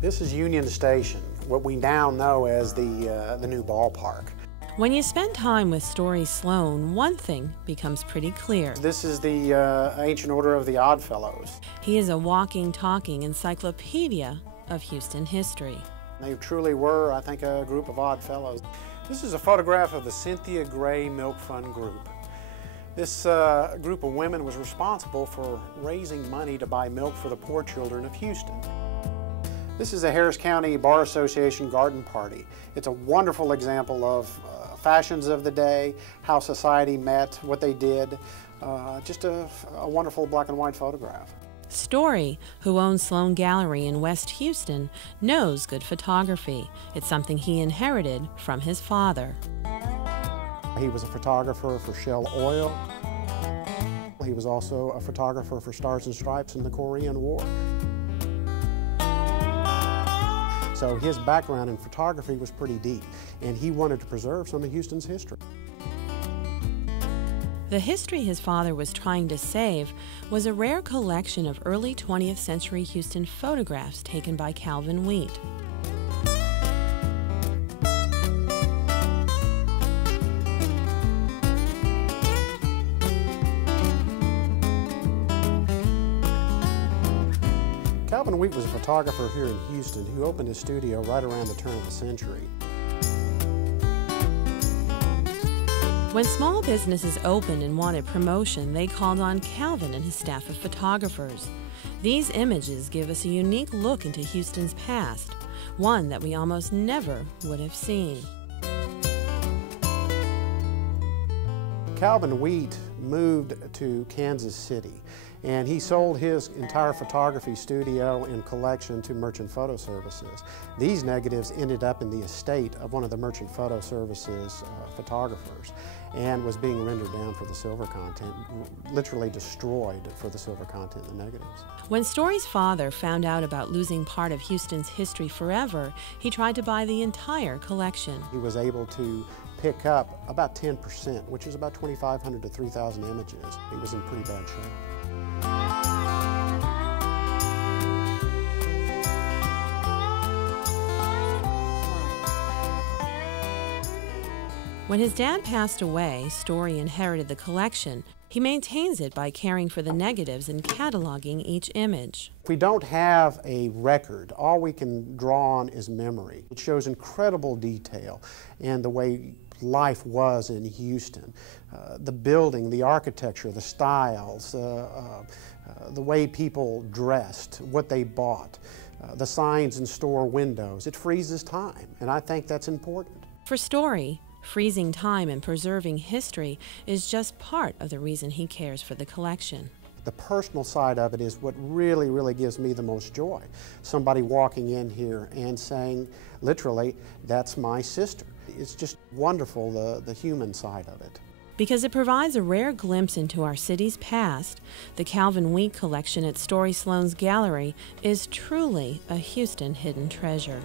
This is Union Station, what we now know as the new ballpark. When you spend time with Story Sloane, one thing becomes pretty clear. This is the ancient order of the Oddfellows. He is a walking, talking encyclopedia of Houston history. They truly were, I think, a group of odd fellows. This is a photograph of the Cynthia Gray Milk Fund Group. This group of women was responsible for raising money to buy milk for the poor children of Houston. This is the Harris County Bar Association Garden Party. It's a wonderful example of fashions of the day, how society met, what they did. Just a wonderful black and white photograph. Story, who owns Sloane Gallery in West Houston, knows good photography. It's something he inherited from his father. He was a photographer for Shell Oil. He was also a photographer for Stars and Stripes in the Korean War. So his background in photography was pretty deep, and he wanted to preserve some of Houston's history. The history his father was trying to save was a rare collection of early 20th century Houston photographs taken by Calvin Wheat. Calvin Wheat was a photographer here in Houston who opened his studio right around the turn of the century. When small businesses opened and wanted promotion, they called on Calvin and his staff of photographers. These images give us a unique look into Houston's past, one that we almost never would have seen. Calvin Wheat moved to Kansas City, and he sold his entire photography studio and collection to Merchant Photo Services. These negatives ended up in the estate of one of the Merchant Photo Services photographers and was being rendered down for the silver content, literally destroyed for the silver content in the negatives. When Story's father found out about losing part of Houston's history forever, he tried to buy the entire collection. He was able to pick up about 10%, which is about 2,500 to 3,000 images. He was in pretty bad shape. When his dad passed away, Story inherited the collection. He maintains it by caring for the negatives and cataloging each image. If we don't have a record, all we can draw on is memory. It shows incredible detail in the way life was in Houston. The building, the architecture, the styles, the way people dressed, what they bought, the signs in store windows. It freezes time, and I think that's important. For Story, freezing time and preserving history is just part of the reason he cares for the collection. The personal side of it is what really gives me the most joy. Somebody walking in here and saying, literally, that's my sister. It's just wonderful, the human side of it. Because it provides a rare glimpse into our city's past, the Calvin Wheat collection at Story Sloane's gallery is truly a Houston hidden treasure.